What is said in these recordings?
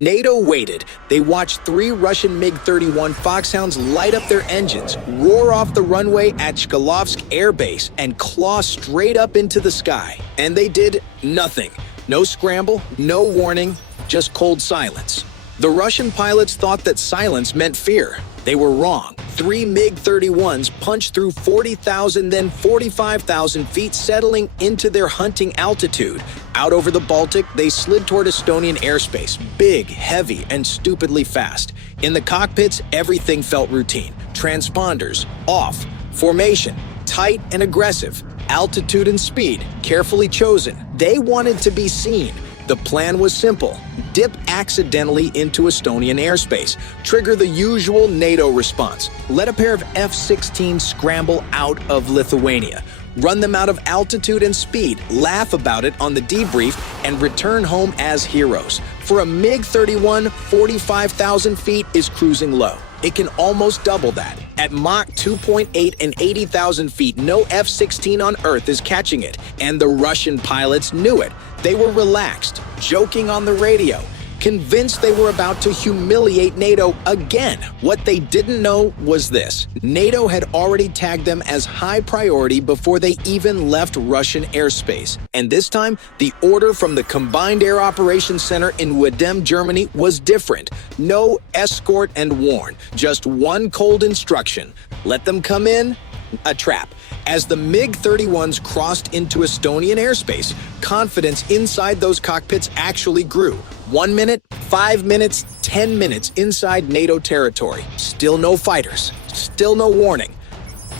NATO waited. They watched 3 Russian MiG-31 Foxhounds light up their engines, roar off the runway at Chkalovsk Air Base, and claw straight up into the sky. And they did nothing. No scramble, no warning, just cold silence. The Russian pilots thought that silence meant fear. They were wrong. 3 MiG-31s punched through 40,000, then 45,000 feet, settling into their hunting altitude. Out over the Baltic, they slid toward Estonian airspace, big, heavy, and stupidly fast. In the cockpits, everything felt routine. Transponders, off. Formation, tight and aggressive. Altitude and speed, carefully chosen. They wanted to be seen. The plan was simple. Dip accidentally into Estonian airspace. Trigger the usual NATO response. Let a pair of F-16s scramble out of Lithuania. Run them out of altitude and speed, laugh about it on the debrief, and return home as heroes. For a MiG-31, 45,000 feet is cruising low. It can almost double that. At Mach 2.8 and 80,000 feet, no F-16 on Earth is catching it, and the Russian pilots knew it. They were relaxed, joking on the radio, convinced they were about to humiliate NATO again. What they didn't know was this: NATO had already tagged them as high priority before they even left Russian airspace. And this time, the order from the Combined Air Operations Center in Wedem, Germany was different. No escort and warn, just one cold instruction: let them come in, a trap. As the MiG-31s crossed into Estonian airspace, confidence inside those cockpits actually grew. 1 minute, 5 minutes, 10 minutes inside NATO territory. Still no fighters. Still no warning.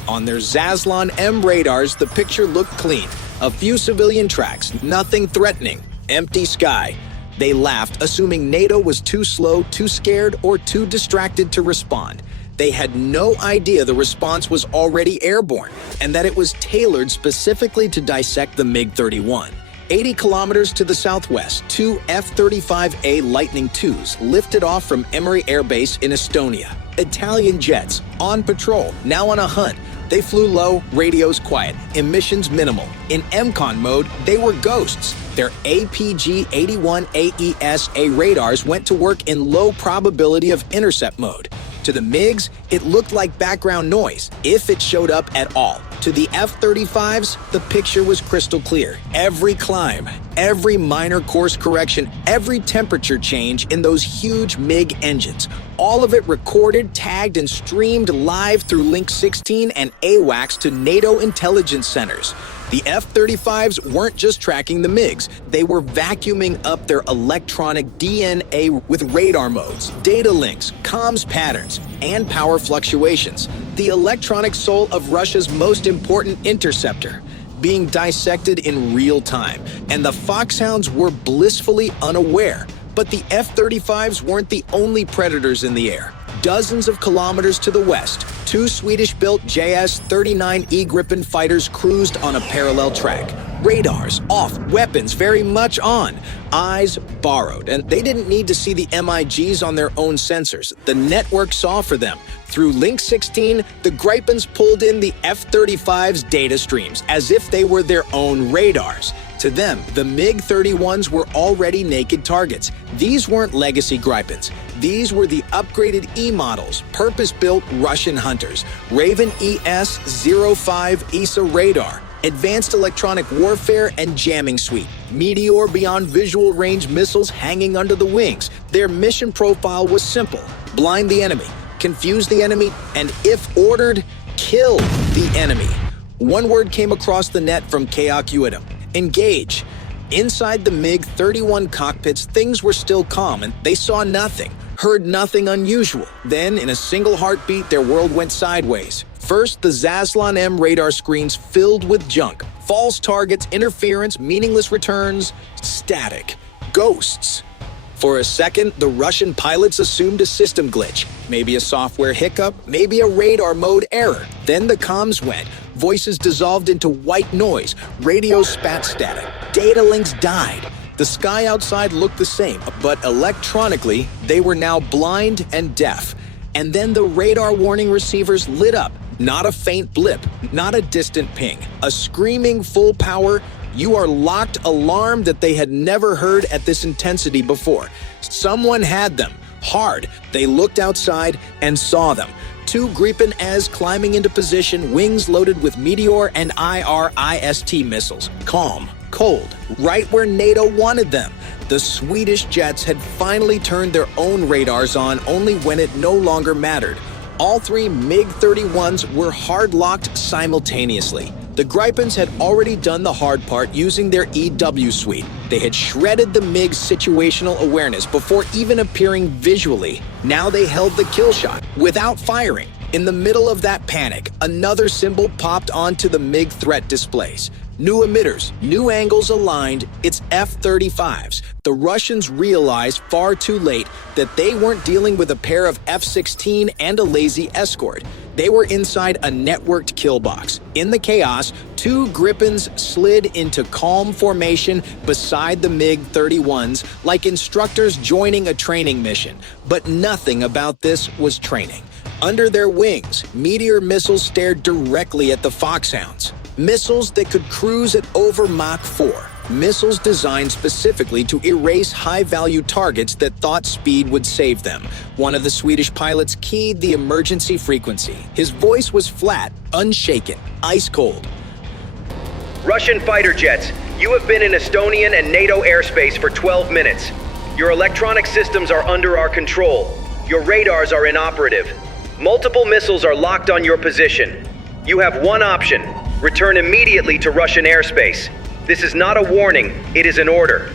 On their Zaslon M radars, the picture looked clean. A few civilian tracks, nothing threatening. Empty sky. They laughed, assuming NATO was too slow, too scared, or too distracted to respond. They had no idea the response was already airborne, and that it was tailored specifically to dissect the MiG-31. 80 kilometers to the southwest, 2 F-35A Lightning IIs lifted off from Emery Air Base in Estonia. Italian jets, on patrol, now on a hunt. They flew low, radios quiet, emissions minimal. In MCON mode, they were ghosts. Their APG-81 AES-A radars went to work in low probability of intercept mode. To the MiGs, it looked like background noise, if it showed up at all. To the F-35s, the picture was crystal clear. Every climb, every minor course correction, every temperature change in those huge MiG engines, all of it recorded, tagged, and streamed live through Link 16 and AWACS to NATO intelligence centers. The F-35s weren't just tracking the MiGs, they were vacuuming up their electronic DNA with radar modes, data links, comms patterns, and power fluctuations. The electronic soul of Russia's most important interceptor, being dissected in real time. And the Foxhounds were blissfully unaware. But the F-35s weren't the only predators in the air. Dozens of kilometers to the west, 2 Swedish-built JS-39E Gripen fighters cruised on a parallel track. Radars off, weapons very much on, eyes borrowed, and they didn't need to see the MiGs on their own sensors. The network saw for them. Through Link 16, the Gripens pulled in the F-35's data streams as if they were their own radars. To them, the MiG-31s were already naked targets. These weren't legacy Gripens. These were the upgraded E-models, purpose-built Russian hunters. Raven ES-05 ESA radar, advanced electronic warfare and jamming suite. Meteor beyond visual range missiles hanging under the wings. Their mission profile was simple: blind the enemy, confuse the enemy, and if ordered, kill the enemy. One word came across the net from KAQ-IDM: engage. Inside the MiG-31 cockpits, things were still calm and they saw nothing, heard nothing unusual. Then, in a single heartbeat, their world went sideways. First, the Zaslon M radar screens filled with junk. False targets, interference, meaningless returns, static, ghosts. For a second, the Russian pilots assumed a system glitch. Maybe a software hiccup, maybe a radar mode error. Then the comms went. Voices dissolved into white noise. Radios spat static. Data links died. The sky outside looked the same, but electronically, they were now blind and deaf. And then the radar warning receivers lit up. Not a faint blip, not a distant ping. A screaming full power, You are locked, alarmed that they had never heard at this intensity before. Someone had them. Hard. They looked outside and saw them. Two Gripen S climbing into position, wings loaded with Meteor and IRIST missiles. Calm, cold, right where NATO wanted them. The Swedish jets had finally turned their own radars on only when it no longer mattered. All three MiG-31s were hard-locked simultaneously. The Gripens had already done the hard part using their EW suite. They had shredded the MiG's situational awareness before even appearing visually. Now they held the kill shot without firing. In the middle of that panic, another symbol popped onto the MiG threat displays. New emitters, new angles aligned, it's F-35s. The Russians realized far too late that they weren't dealing with a pair of F-16 and a lazy escort. They were inside a networked kill box. In the chaos, two Gripens slid into calm formation beside the MiG-31s like instructors joining a training mission. But nothing about this was training. Under their wings, Meteor missiles stared directly at the Foxhounds. Missiles that could cruise at over Mach 4. Missiles designed specifically to erase high-value targets that thought speed would save them. One of the Swedish pilots keyed the emergency frequency. His voice was flat, unshaken, ice-cold. Russian fighter jets, you have been in Estonian and NATO airspace for 12 minutes. Your electronic systems are under our control. Your radars are inoperative. Multiple missiles are locked on your position. You have one option. Return immediately to Russian airspace. This is not a warning, it is an order.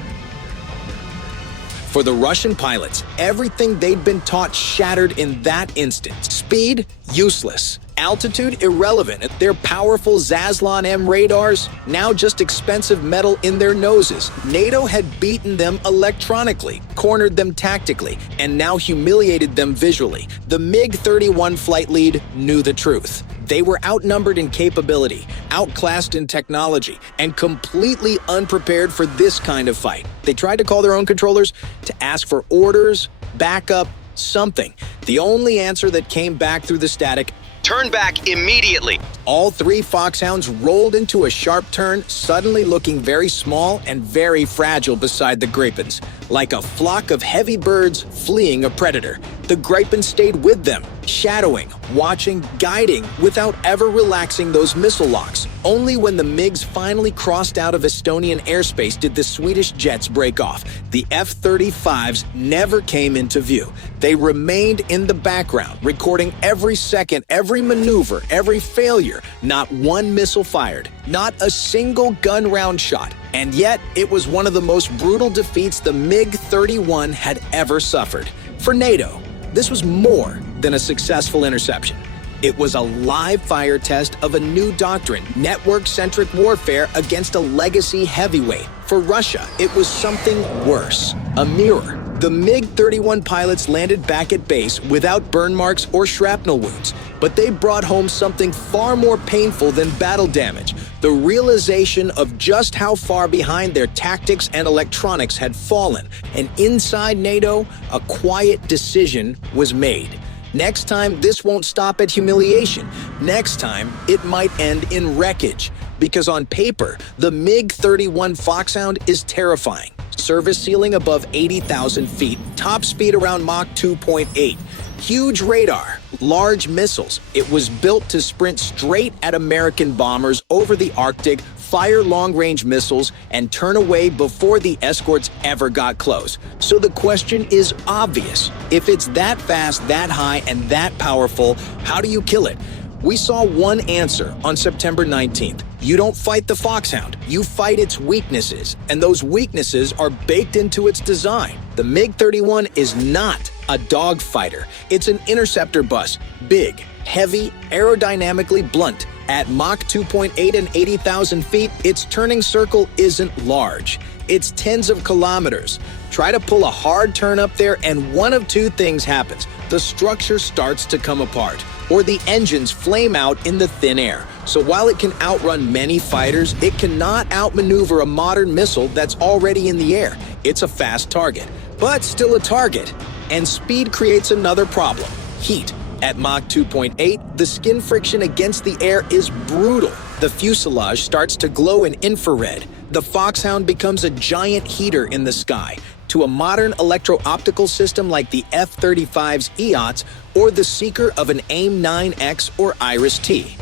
For the Russian pilots, everything they'd been taught shattered in that instant. Speed, useless. Altitude, irrelevant. Their powerful Zaslon M radars, now just expensive metal in their noses. NATO had beaten them electronically, cornered them tactically, and now humiliated them visually. The MiG-31 flight lead knew the truth. They were outnumbered in capability, outclassed in technology, and completely unprepared for this kind of fight. They tried to call their own controllers to ask for orders, backup, something. The only answer that came back through the static: turn back immediately. All three Foxhounds rolled into a sharp turn, suddenly looking very small and very fragile beside the Gripens, like a flock of heavy birds fleeing a predator. The Gripens stayed with them, shadowing, watching, guiding, without ever relaxing those missile locks. Only when the MiGs finally crossed out of Estonian airspace did the Swedish jets break off. The F-35s never came into view. They remained in the background, recording every second, every maneuver, every failure. Not one missile fired, not a single gun round shot. And yet, it was one of the most brutal defeats the MiG-31 had ever suffered. For NATO, this was more than a successful interception. It was a live fire test of a new doctrine, network-centric warfare against a legacy heavyweight. For Russia, it was something worse, a mirror. The MiG-31 pilots landed back at base without burn marks or shrapnel wounds, but they brought home something far more painful than battle damage: the realization of just how far behind their tactics and electronics had fallen. And inside NATO, a quiet decision was made. Next time, this won't stop at humiliation. Next time, it might end in wreckage. Because on paper, the MiG-31 Foxhound is terrifying. Service ceiling above 80,000 feet, top speed around Mach 2.8. Huge radar, large missiles. It was built to sprint straight at American bombers over the Arctic, fire long-range missiles, and turn away before the escorts ever got close. So the question is obvious. If it's that fast, that high, and that powerful, how do you kill it? We saw one answer on September 19th. You don't fight the Foxhound, you fight its weaknesses, and those weaknesses are baked into its design. The MiG-31 is not a dogfighter. It's an interceptor bus, big, heavy, aerodynamically blunt. At Mach 2.8 and 80,000 feet, its turning circle isn't large. It's tens of kilometers. Try to pull a hard turn up there and one of two things happens. The structure starts to come apart, or the engines flame out in the thin air. So while it can outrun many fighters, it cannot outmaneuver a modern missile that's already in the air. It's a fast target, but still a target. And speed creates another problem: heat. At Mach 2.8, the skin friction against the air is brutal. The fuselage starts to glow in infrared. The Foxhound becomes a giant heater in the sky. To a modern electro-optical system like the F-35's EOTs or the seeker of an AIM-9X or Iris-T.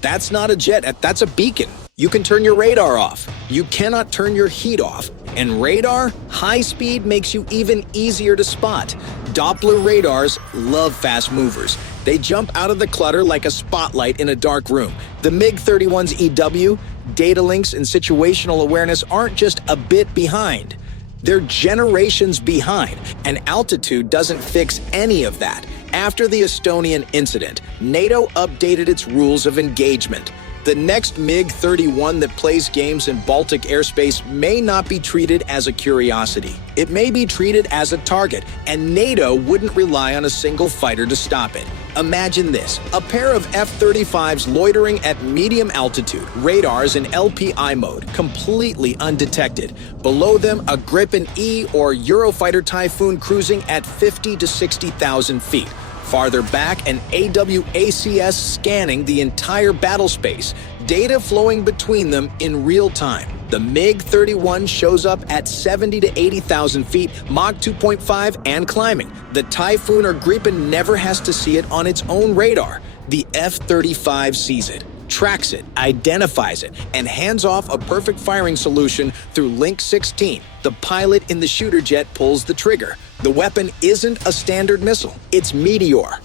That's not a jet, that's a beacon. You can turn your radar off. You cannot turn your heat off. And radar, high speed makes you even easier to spot. Doppler radars love fast movers. They jump out of the clutter like a spotlight in a dark room. The MiG-31's EW, data links, and situational awareness aren't just a bit behind. They're generations behind, and altitude doesn't fix any of that. After the Estonian incident, NATO updated its rules of engagement. The next MiG-31 that plays games in Baltic airspace may not be treated as a curiosity. It may be treated as a target, and NATO wouldn't rely on a single fighter to stop it. Imagine this, a pair of F-35s loitering at medium altitude, radars in LPI mode, completely undetected. Below them, a Gripen E or Eurofighter Typhoon cruising at 50 to 60,000 feet. Farther back, an AWACS scanning the entire battle space, data flowing between them in real time. The MiG-31 shows up at 70 to 80,000 feet, Mach 2.5 and climbing. The Typhoon or Gripen never has to see it on its own radar. The F-35 sees it, tracks it, identifies it, and hands off a perfect firing solution through Link 16. The pilot in the shooter jet pulls the trigger. The weapon isn't a standard missile, it's Meteor.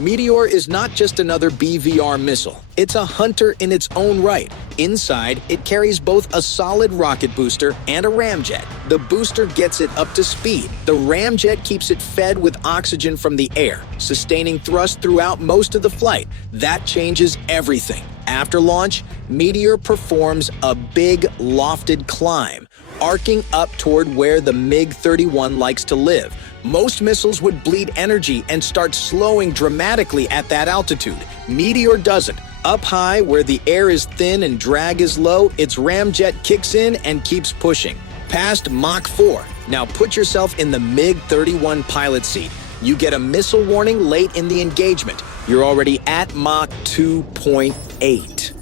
Meteor is not just another BVR missile, it's a hunter in its own right. Inside, it carries both a solid rocket booster and a ramjet. The booster gets it up to speed. The ramjet keeps it fed with oxygen from the air, sustaining thrust throughout most of the flight. That changes everything. After launch, Meteor performs a big, lofted climb, arcing up toward where the MiG-31 likes to live. Most missiles would bleed energy and start slowing dramatically at that altitude. Meteor doesn't. Up high, where the air is thin and drag is low, its ramjet kicks in and keeps pushing. Past Mach 4. Now put yourself in the MiG-31 pilot seat. You get a missile warning late in the engagement. You're already at Mach 2.8.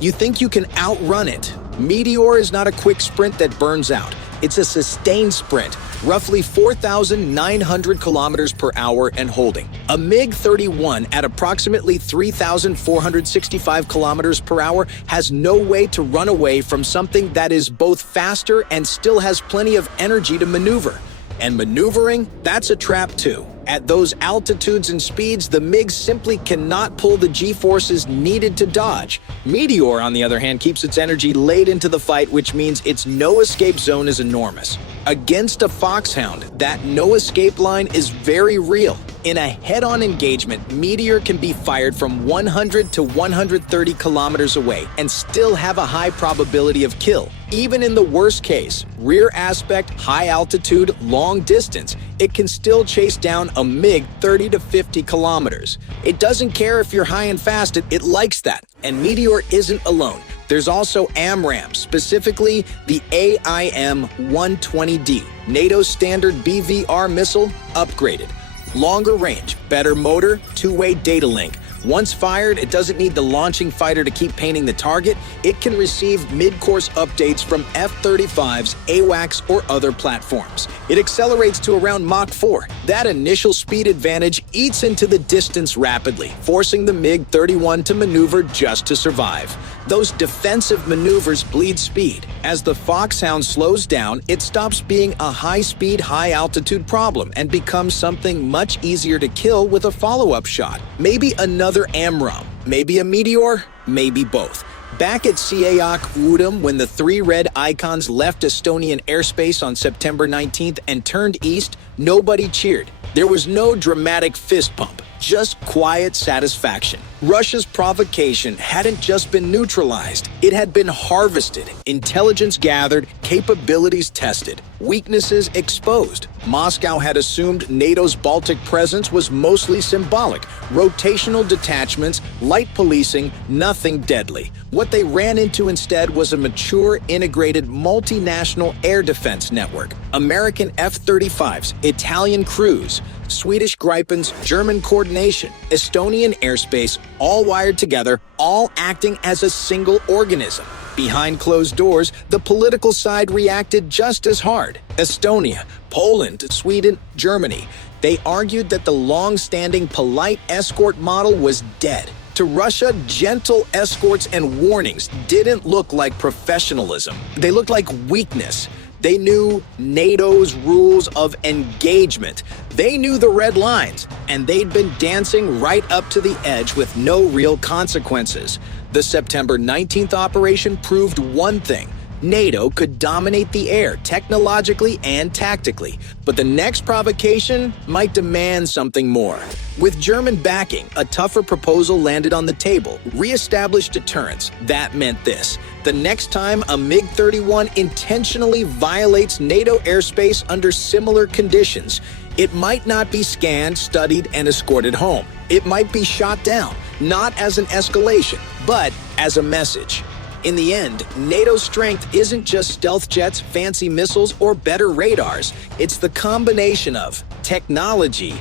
You think you can outrun it. Meteor is not a quick sprint that burns out. It's a sustained sprint, roughly 4,900 kilometers per hour and holding. A MiG-31 at approximately 3,465 kilometers per hour has no way to run away from something that is both faster and still has plenty of energy to maneuver. And maneuvering, that's a trap too. At those altitudes and speeds, the MiG simply cannot pull the G-forces needed to dodge. Meteor, on the other hand, keeps its energy late into the fight, which means its no-escape zone is enormous. Against a Foxhound, that no-escape line is very real. In a head-on engagement, Meteor can be fired from 100 to 130 kilometers away and still have a high probability of kill. Even in the worst case, rear aspect, high altitude, long distance, it can still chase down a MiG 30 to 50 kilometers. It doesn't care if you're high and fast, it likes that. And Meteor isn't alone. There's also AMRAAM, specifically the AIM-120D, NATO's standard BVR missile, upgraded. Longer range, better motor, two-way data link. Once fired, it doesn't need the launching fighter to keep painting the target. It can receive mid-course updates from F-35s, AWACS, or other platforms. It accelerates to around Mach 4. That initial speed advantage eats into the distance rapidly, forcing the MiG-31 to maneuver just to survive. Those defensive maneuvers bleed speed. As the Foxhound slows down, it stops being a high-speed, high-altitude problem and becomes something much easier to kill with a follow-up shot. Maybe another AMRAAM, maybe a Meteor, maybe both. Back at Siayak Udom, when the three red icons left Estonian airspace on September 19th and turned east, nobody cheered. There was no dramatic fist pump, just quiet satisfaction. Russia's provocation hadn't just been neutralized, it had been harvested, intelligence gathered, capabilities tested, weaknesses exposed. Moscow had assumed NATO's Baltic presence was mostly symbolic, rotational detachments, light policing, nothing deadly. What they ran into instead was a mature, integrated, multinational air defense network. American F-35s, Italian crews, Swedish Gripens, German coordination, Estonian airspace, all wired together, all acting as a single organism. Behind closed doors, the political side reacted just as hard. Estonia, Poland, Sweden, Germany. They argued that the long-standing polite escort model was dead. To Russia, gentle escorts and warnings didn't look like professionalism. They looked like weakness. They knew NATO's rules of engagement. They knew the red lines, and they'd been dancing right up to the edge with no real consequences. The September 19th operation proved one thing: NATO could dominate the air technologically and tactically, but the next provocation might demand something more. With German backing, a tougher proposal landed on the table: re-establish deterrence. That meant this: the next time a MiG-31 intentionally violates NATO airspace under similar conditions, it might not be scanned, studied, and escorted home. It might be shot down, not as an escalation, but as a message. In the end, NATO's strength isn't just stealth jets, fancy missiles, or better radars. It's the combination of technology,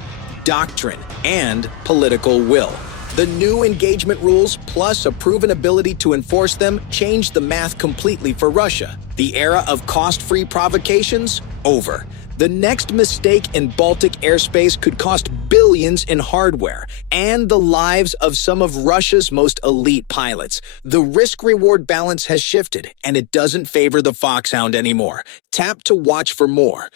doctrine, and political will. The new engagement rules, plus a proven ability to enforce them, changed the math completely for Russia. The era of cost-free provocations? Over. The next mistake in Baltic airspace could cost billions in hardware and the lives of some of Russia's most elite pilots. The risk-reward balance has shifted, and it doesn't favor the Foxhound anymore. Tap to watch for more.